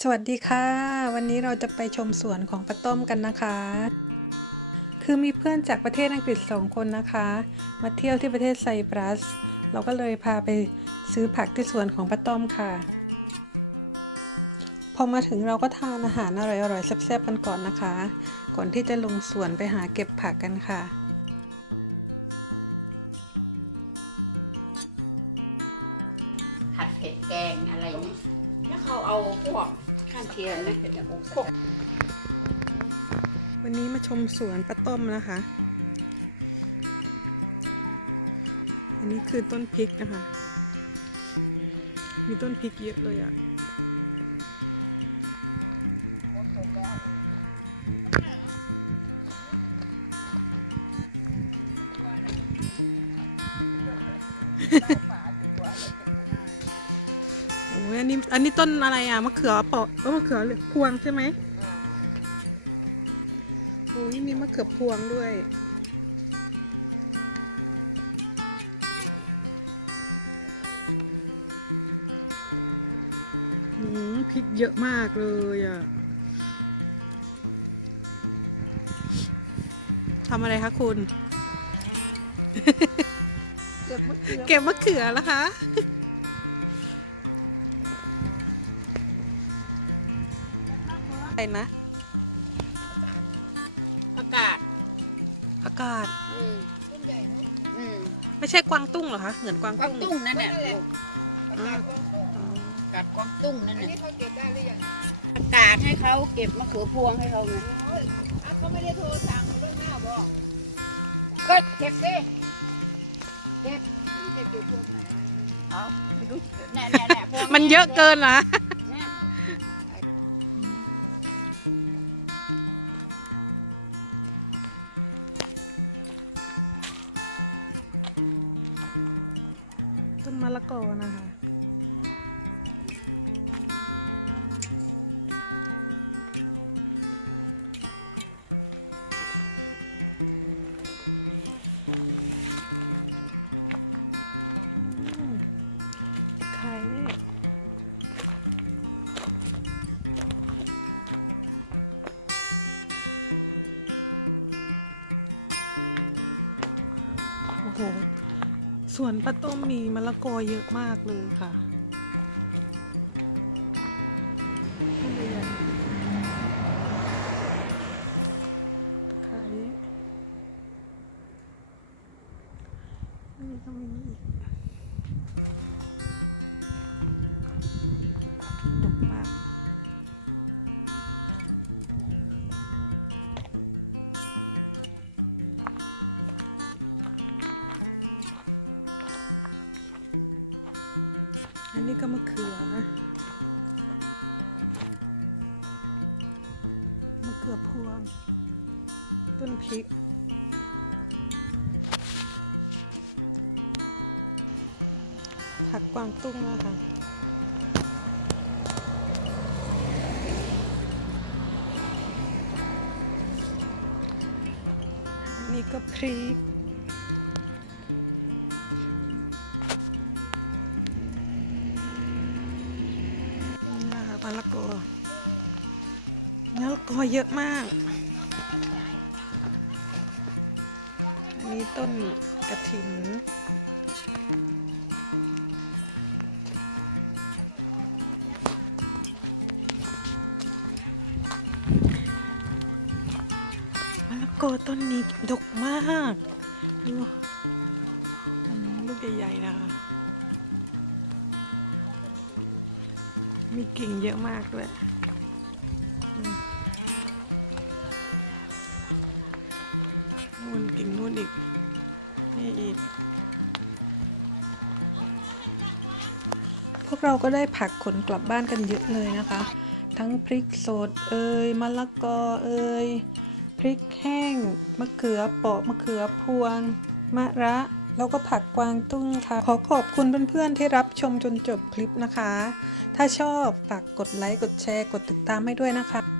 สวัสดีค่ะ วันนี้เราจะไปชมสวนของป้าต้อมกันนะคะ คือมีเพื่อนจากประเทศอังกฤษสองคนนะคะ มาเที่ยวที่ประเทศไซปรัส เราก็เลยพาไปซื้อผักที่สวนของป้าต้อมค่ะ พอมาถึงเราก็ทานอาหารอร่อยๆแซ่บๆกันก่อนนะคะ ก่อนที่จะลงสวนไปหาเก็บผักกันค่ะผัดเผ็ดแกงอะไรนี่แล้วเขาเอาพวก ข้างเคียงนะวันนี้มาชมสวนป้าต้มนะคะ อันนี้คือต้นพริกนะคะ มีต้นพริกเยอะเลยอะ่ะโอ้ย อันนี้อันนี้ต้นอะไรอะมะเขือเปาะเออมะเขือพวงใช่ไหมโอ้ยมีมะเขือพวงด้วย หืมพริกเยอะมากเลยอะทำอะไรคะคุณ เก็บมะเขือเก็บมะเขือแล้วคะ อะไรนะ อากาศ อากาศ อืมอืมไม่ใช่กวางตุ้งเหรอคะ เหมือนกวางกวางตุ้ง ตุ้งนั่นแหละลูกอ๋ออ๋ออากาศกวางตุ้งนั่นอันแหละนี้เขาเก็บได้หรือยังอากาศให้เขาเก็บมะเขือพวงให้เขาไงโอ้ยอะเขาไม่ได้โทรสั่งล่วงหน้าบอกก็เก็บสิเก็บอยู่พวกไหนเอาไม่รู้แน่แน่แน่พวงมันเยอะเกินนะ ต้นมะละกอนะคะโอ้โห สวนป้าต้มมีมะละกอเยอะมากเลยค่ะไข่นี่ก็มีอีก นนี้ก็มะเขือ มะเขือพวง ต้นพริก ผักกวางตุ้งนะคะอันนี้ก็พริก ละกอมะละกอเยอะมาก อันนี้ต้นกระถินมะละกอต้นนี้ดกมาก ลูกใหญ่ๆนะคะ มีกิ่งเยอะมากด้วยนู่นกิ่งนู่นอีก นี่อีก พวกเราก็ได้ผักขนกลับบ้านกันเยอะเลยนะคะ ทั้งพริกสดเอ่ยมะละกอเอ่ยพริกแห้ง มะเขือเปาะมะเขือพวง มะระ แล้วก็ผักกวางตุ้งค่ะ ขอขอบคุณเพื่อนๆที่รับชมจนจบคลิปนะคะ ถ้าชอบฝากกดไลค์กดแชร์กดติดตามให้ด้วยนะคะ